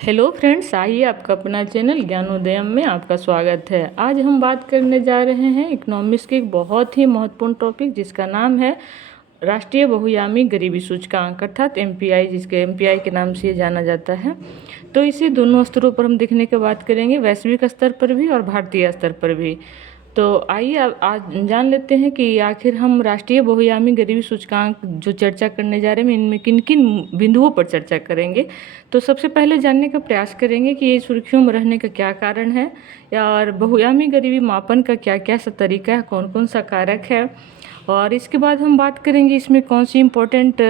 Hello friends, आइए आपका अपना चैनल ज्ञानोदयम में आपका स्वागत है। आज हम बात करने जा रहे हैं इकोनॉमिक्स के एक बहुत ही महत्वपूर्ण टॉपिक जिसका नाम है राष्ट्रीय बहुआयामी गरीबी सूचकांक अर्थात एमपीआई, जिसके एमपीआई के नाम से जाना जाता है। तो इसे दोनों स्तरों पर हम देखने की बात करेंगे, वैश्विक स्तर पर भी और भारतीय स्तर पर भी। तो आइए आज जान लेते हैं कि आखिर हम राष्ट्रीय बहुआयामी गरीबी सूचकांक जो चर्चा करने जा रहे हैं इनमें किन किन बिंदुओं पर चर्चा करेंगे। तो सबसे पहले जानने का प्रयास करेंगे कि ये सुर्खियों में रहने का क्या कारण है और बहुआयामी गरीबी मापन का क्या क्या सा तरीका है, कौन कौन सा कारक है, और इसके बाद हम बात करेंगे इसमें कौन सी इम्पोर्टेंट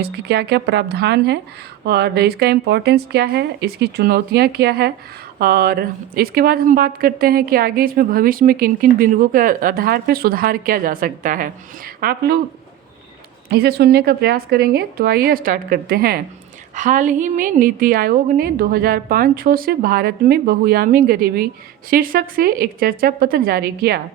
इसके क्या क्या प्रावधान है और इसका इम्पोर्टेंस क्या है, इसकी चुनौतियाँ क्या है। और इसके बाद हम बात करते हैं कि आगे इसमें भविष्य में किन किन बिंदुओं के आधार पर सुधार किया जा सकता है। आप लोग इसे सुनने का प्रयास करेंगे। तो आइए स्टार्ट करते हैं। हाल ही में नीति आयोग ने 2005-06 से भारत में बहुआयामी गरीबी शीर्षक से एक चर्चा पत्र जारी किया।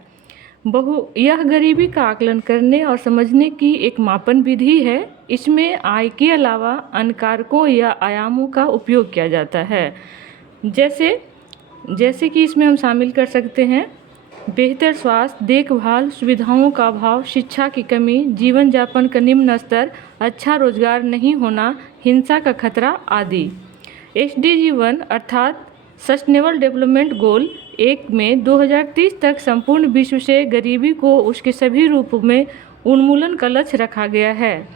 यह गरीबी का आकलन करने और समझने की एक मापन विधि है। इसमें आय के अलावा अन्य कारकों या आयामों का उपयोग किया जाता है, जैसे कि इसमें हम शामिल कर सकते हैं बेहतर स्वास्थ्य देखभाल सुविधाओं का अभाव, शिक्षा की कमी, जीवन यापन का निम्न स्तर, अच्छा रोजगार नहीं होना, हिंसा का खतरा आदि। SDG 1 अर्थात सस्टेनेबल डेवलपमेंट गोल 1 में 2030 तक संपूर्ण विश्व से गरीबी को उसके सभी रूपों में उन्मूलन का लक्ष्य रखा गया है।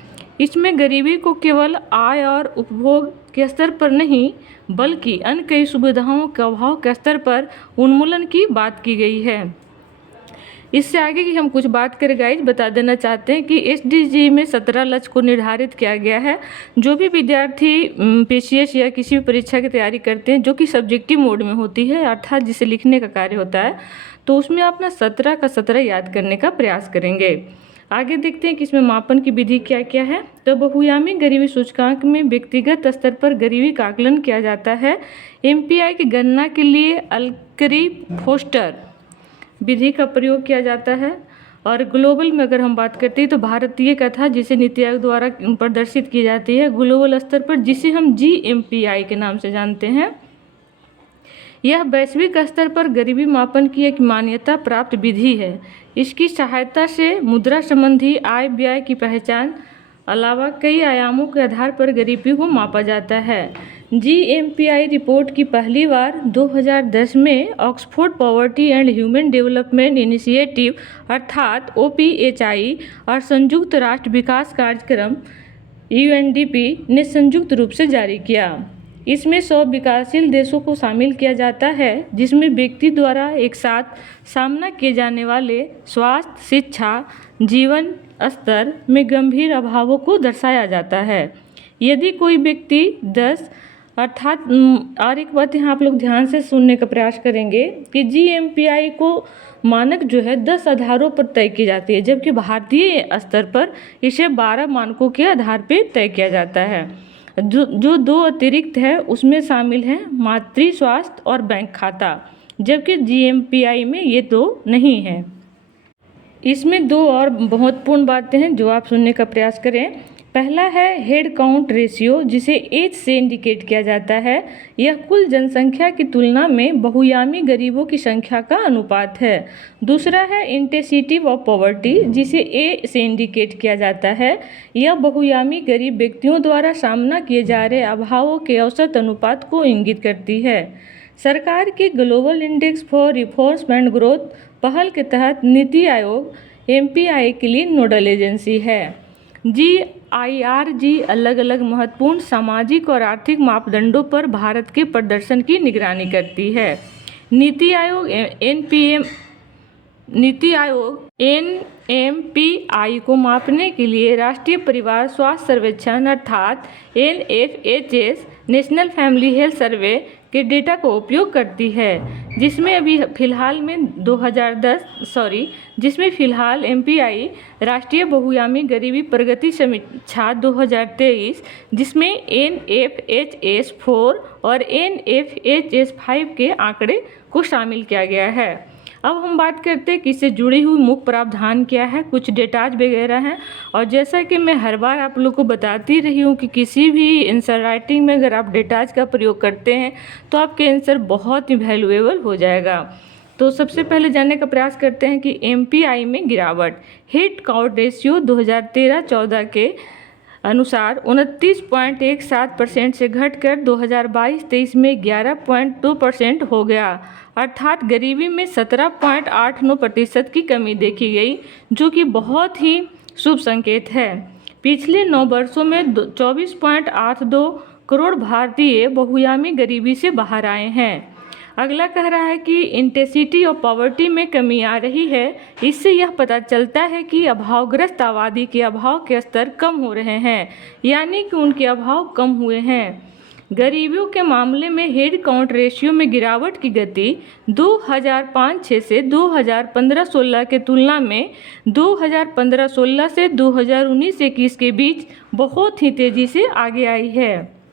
इसमें गरीबी को केवल आय और उपभोग के स्तर पर नहीं बल्कि अन्य कई सुविधाओं के अभाव के स्तर पर उन्मूलन की बात की गई है। इससे आगे की हम कुछ बात करें गाइज, बता देना चाहते हैं कि SDG में 17 लक्ष्य को निर्धारित किया गया है। जो भी विद्यार्थी PCS या किसी भी परीक्षा की तैयारी करते हैं जो कि सब्जेक्टिव मोड में होती है अर्थात जिसे लिखने का कार्य होता है, तो उसमें अपना 17 का 17 याद करने का प्रयास करेंगे। आगे देखते हैं कि इसमें मापन की विधि क्या क्या है। तो बहुआयामी गरीबी सूचकांक में व्यक्तिगत स्तर पर गरीबी का आकलन किया जाता है। MPI की गणना के लिए अलकरी-फोस्टर विधि का प्रयोग किया जाता है। और ग्लोबल में अगर हम बात करते हैं तो भारतीय कथा जिसे नीति आयोग द्वारा प्रदर्शित की जाती है ग्लोबल स्तर पर, जिसे हम GMPI के नाम से जानते हैं। यह वैश्विक स्तर पर गरीबी मापन की एक मान्यता प्राप्त विधि है। इसकी सहायता से मुद्रा संबंधी आय व्यय की पहचान अलावा कई आयामों के आधार पर गरीबी को मापा जाता है। GMPI रिपोर्ट की पहली बार 2010 में Oxford poverty and human development initiative अर्थात OPHI और संयुक्त राष्ट्र विकास कार्यक्रम UNDP ने संयुक्त रूप से जारी किया। इसमें 100 विकासशील देशों को शामिल किया जाता है, जिसमें व्यक्ति द्वारा एक साथ सामना किए जाने वाले स्वास्थ्य, शिक्षा, जीवन स्तर में गंभीर अभावों को दर्शाया जाता है। यदि कोई व्यक्ति 10 अर्थात और एक बात यहाँ आप लोग ध्यान से सुनने का प्रयास करेंगे कि GMPI को मानक जो है 10 आधारों पर तय की जाती है, जबकि भारतीय स्तर पर इसे 12 मानकों के आधार पर तय किया जाता है। जो 2 अतिरिक्त है उसमें शामिल हैं मातृ स्वास्थ्य और बैंक खाता, जबकि GMPI में ये 2 नहीं है। इसमें 2 और महत्वपूर्ण बातें हैं जो आप सुनने का प्रयास करें। पहला है हेड काउंट रेशियो, जिसे एज से इंडिकेट किया जाता है। यह कुल जनसंख्या की तुलना में बहुआयामी गरीबों की संख्या का अनुपात है। दूसरा है इंटेंसिटी ऑफ पॉवर्टी, जिसे ए से इंडिकेट किया जाता है। यह बहुआयामी गरीब व्यक्तियों द्वारा सामना किए जा रहे अभावों के औसत अनुपात को इंगित करती है। सरकार के global index for reforms and growth पहल के तहत नीति आयोग MPI के लिए नोडल एजेंसी है। GIRG अलग अलग महत्वपूर्ण सामाजिक और आर्थिक मापदंडों पर भारत के प्रदर्शन की निगरानी करती है। नीति आयोग NMPI को मापने के लिए राष्ट्रीय परिवार स्वास्थ्य सर्वेक्षण अर्थात NFHS national family health survey के डेटा को उपयोग करती है, जिसमें फिलहाल MPI राष्ट्रीय बहुआयामी गरीबी प्रगति समीक्षा 2023, जिसमें NFHS 4 और NFHS 5 के आंकड़े को शामिल किया गया है। अब हम बात करते हैं कि इससे जुड़ी हुई मुख्य प्रावधान क्या है, कुछ डेटाज वगैरह हैं। और जैसा कि मैं हर बार आप लोग को बताती रही हूँ कि किसी भी आंसर राइटिंग में अगर आप डेटाज का प्रयोग करते हैं तो आपके आंसर बहुत ही वैल्यूएबल हो जाएगा। तो सबसे पहले जानने का प्रयास करते हैं कि एमपीआई में गिरावट। हेड काउंट रेशियो 2013-14 के अनुसार 29.17% से घटकर 2022-23 में 11.2% हो गया, अर्थात गरीबी में 17.89% की कमी देखी गई, जो कि बहुत ही शुभ संकेत है। पिछले 9 वर्षों में 24.82 करोड़ भारतीय बहुआयामी गरीबी से बाहर आए हैं। अगला कह रहा है कि इंटेंसिटी ऑफ पॉवर्टी में कमी आ रही है। इससे यह पता चलता है कि अभावग्रस्त आबादी के अभाव के स्तर कम हो रहे हैं, यानी कि उनके अभाव कम हुए हैं। गरीबियों के मामले में हेड काउंट रेशियो में गिरावट की गति 2005-06 से 2015-16 के तुलना में 2015-16 से 2019-21 के बीच बहुत ही तेज़ी से आगे आई है।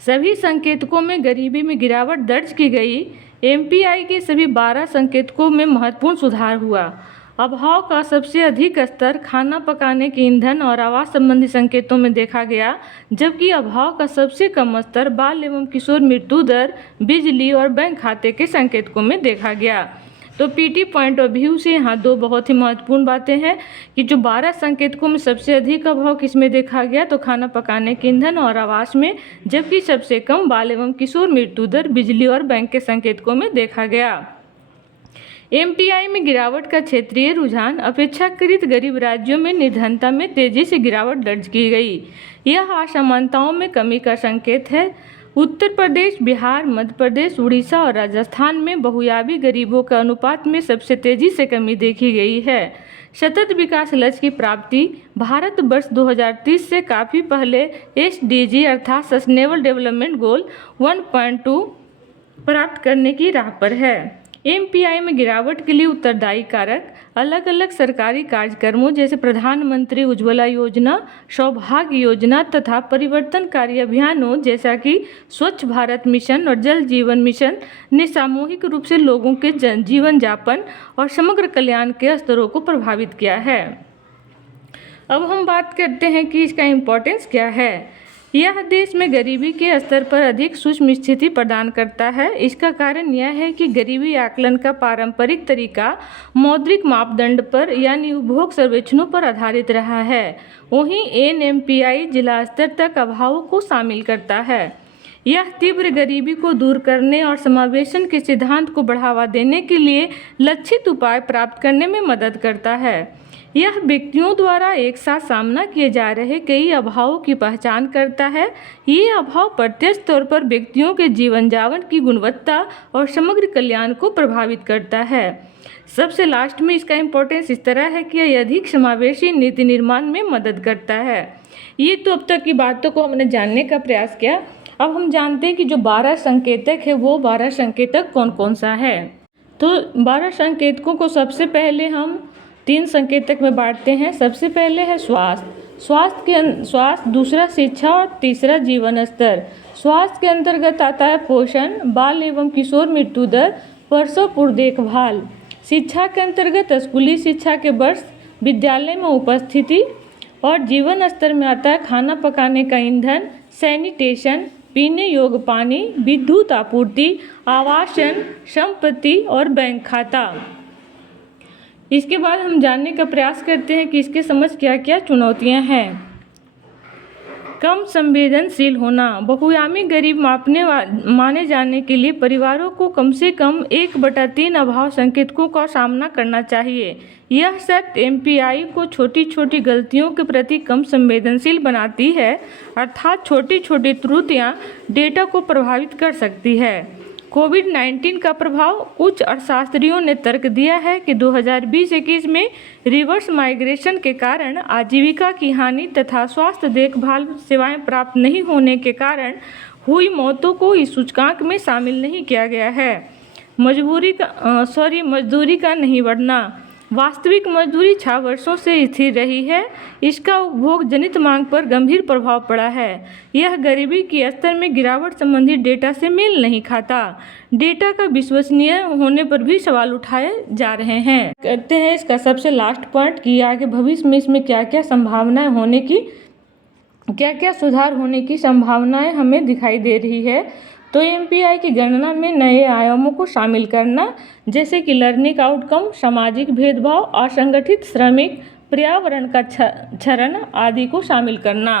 सभी संकेतकों में गरीबी में गिरावट दर्ज की गई। एमपीआई के सभी 12 संकेतकों में महत्वपूर्ण सुधार हुआ। अभाव का सबसे अधिक स्तर खाना पकाने के ईंधन और आवास संबंधी संकेतों में देखा गया, जबकि अभाव का सबसे कम स्तर बाल एवं किशोर मृत्यु दर, बिजली और बैंक खाते के संकेतकों में देखा गया। तो पीटी पॉइंट ऑफ व्यू से यहाँ 2 बहुत ही महत्वपूर्ण बातें हैं कि जो 12 संकेतकों में सबसे अधिक अभाव किसमें देखा गया, तो खाना पकाने के ईंधन और आवास में, जबकि सबसे कम बाल एवं किशोर मृत्यु दर, बिजली और बैंक के संकेतकों में देखा गया। एमपीआई में गिरावट का क्षेत्रीय रुझान। अपेक्षाकृत गरीब राज्यों में निर्धनता में तेजी से गिरावट दर्ज की गई। यह असमानताओं में कमी का संकेत है। उत्तर प्रदेश, बिहार, मध्य प्रदेश, उड़ीसा और राजस्थान में बहुआयामी गरीबों का अनुपात में सबसे तेजी से कमी देखी गई है। सतत विकास लक्ष्य की प्राप्ति। भारत वर्ष 2030 से काफ़ी पहले एसडीजी अर्थात सस्टेनेबल डेवलपमेंट गोल 1.2 प्राप्त करने की राह पर है। एमपीआई में गिरावट के लिए उत्तरदायी कारक। अलग अलग सरकारी कार्यक्रमों जैसे प्रधानमंत्री उज्ज्वला योजना, सौभाग्य योजना तथा परिवर्तनकारी अभियानों जैसा कि स्वच्छ भारत मिशन और जल जीवन मिशन ने सामूहिक रूप से लोगों के जीवन यापन और समग्र कल्याण के स्तरों को प्रभावित किया है। अब हम बात करते हैं कि इसका इम्पोर्टेंस क्या है। यह देश में गरीबी के स्तर पर अधिक सूक्ष्म स्थिति प्रदान करता है। इसका कारण यह है कि गरीबी आकलन का पारंपरिक तरीका मौद्रिक मापदंड पर यानी उपभोग सर्वेक्षणों पर आधारित रहा है। वहीं एनएमपीआई जिला स्तर तक अभावों को शामिल करता है। यह तीव्र गरीबी को दूर करने और समावेशन के सिद्धांत को बढ़ावा देने के लिए लक्षित उपाय प्राप्त करने में मदद करता है। यह व्यक्तियों द्वारा एक साथ सामना किए जा रहे कई अभावों की पहचान करता है। ये अभाव प्रत्यक्ष तौर पर व्यक्तियों के जीवन यापन की गुणवत्ता और समग्र कल्याण को प्रभावित करता है। सबसे लास्ट में इसका इम्पोर्टेंस इस तरह है कि यह अधिक समावेशी नीति निर्माण में मदद करता है। ये तो अब तक की बातों को हमने जानने का प्रयास किया। अब हम जानते हैं कि जो 12 संकेतक है वो 12 संकेतक कौन कौन सा है। तो 12 संकेतकों को सबसे पहले हम 3 संकेतक में बांटते हैं। सबसे पहले है स्वास्थ्य, दूसरा शिक्षा और तीसरा जीवन स्तर। स्वास्थ्य के अंतर्गत आता है पोषण, बाल एवं किशोर मृत्यु दर, प्रसव पूर्व देखभाल। शिक्षा के अंतर्गत स्कूली शिक्षा के वर्ष, विद्यालय में उपस्थिति। और जीवन स्तर में आता है खाना पकाने का ईंधन, सैनिटेशन, पीने योग्य पानी, विद्युत आपूर्ति, आवासन, संपत्ति और बैंक खाता। इसके बाद हम जानने का प्रयास करते हैं कि इसके समझ क्या क्या चुनौतियां हैं। कम संवेदनशील होना। बहुआयामी गरीब माने जाने के लिए परिवारों को कम से कम 1/3 अभाव संकेतकों का सामना करना चाहिए। यह शर्त एमपीआई को छोटी छोटी गलतियों के प्रति कम संवेदनशील बनाती है, अर्थात छोटी छोटी त्रुटियां डेटा को प्रभावित कर सकती है। कोविड-19 का प्रभाव। कुछ अर्थशास्त्रियों ने तर्क दिया है कि 2020-21 में रिवर्स माइग्रेशन के कारण आजीविका की हानि तथा स्वास्थ्य देखभाल सेवाएं प्राप्त नहीं होने के कारण हुई मौतों को इस सूचकांक में शामिल नहीं किया गया है। मजदूरी का नहीं बढ़ना। वास्तविक मजदूरी 6 वर्षों से स्थिर रही है। इसका उपभोग जनित मांग पर गंभीर प्रभाव पड़ा है। यह गरीबी के स्तर में गिरावट संबंधी डेटा से मेल नहीं खाता। डेटा का विश्वसनीय होने पर भी सवाल उठाए जा रहे हैं। कहते हैं इसका सबसे लास्ट पॉइंट कि आगे भविष्य में इसमें क्या क्या संभावनाएं होने की, क्या क्या सुधार होने की संभावनाएं हमें दिखाई दे रही है। तो एमपीआई की गणना में नए आयामों को शामिल करना, जैसे कि लर्निंग आउटकम, सामाजिक भेदभाव, असंगठित श्रमिक, पर्यावरण का क्षरण आदि को शामिल करना।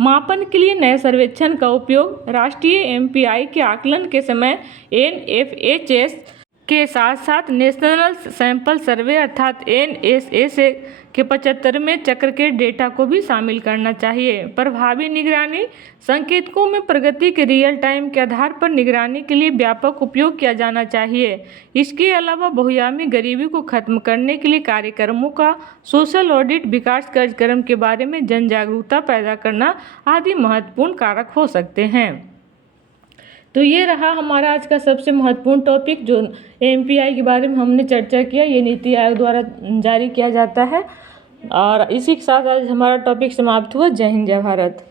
मापन के लिए नए सर्वेक्षण का उपयोग राष्ट्रीय एमपीआई के आकलन के समय एनएफएचएस के साथ साथ नेशनल सैंपल सर्वे अर्थात एनएसए के 75वें चक्र के डेटा को भी शामिल करना चाहिए। प्रभावी निगरानी, संकेतकों में प्रगति के रियल टाइम के आधार पर निगरानी के लिए व्यापक उपयोग किया जाना चाहिए। इसके अलावा बहुआयामी गरीबी को खत्म करने के लिए कार्यक्रमों का सोशल ऑडिट, विकास कार्यक्रम के बारे में जन जागरूकता पैदा करना आदि महत्वपूर्ण कारक हो सकते हैं। तो ये रहा हमारा आज का सबसे महत्वपूर्ण टॉपिक जो एमपीआई के बारे में हमने चर्चा किया। ये नीति आयोग द्वारा जारी किया जाता है और इसी के साथ आज हमारा टॉपिक समाप्त हुआ। जय हिंद, जय भारत।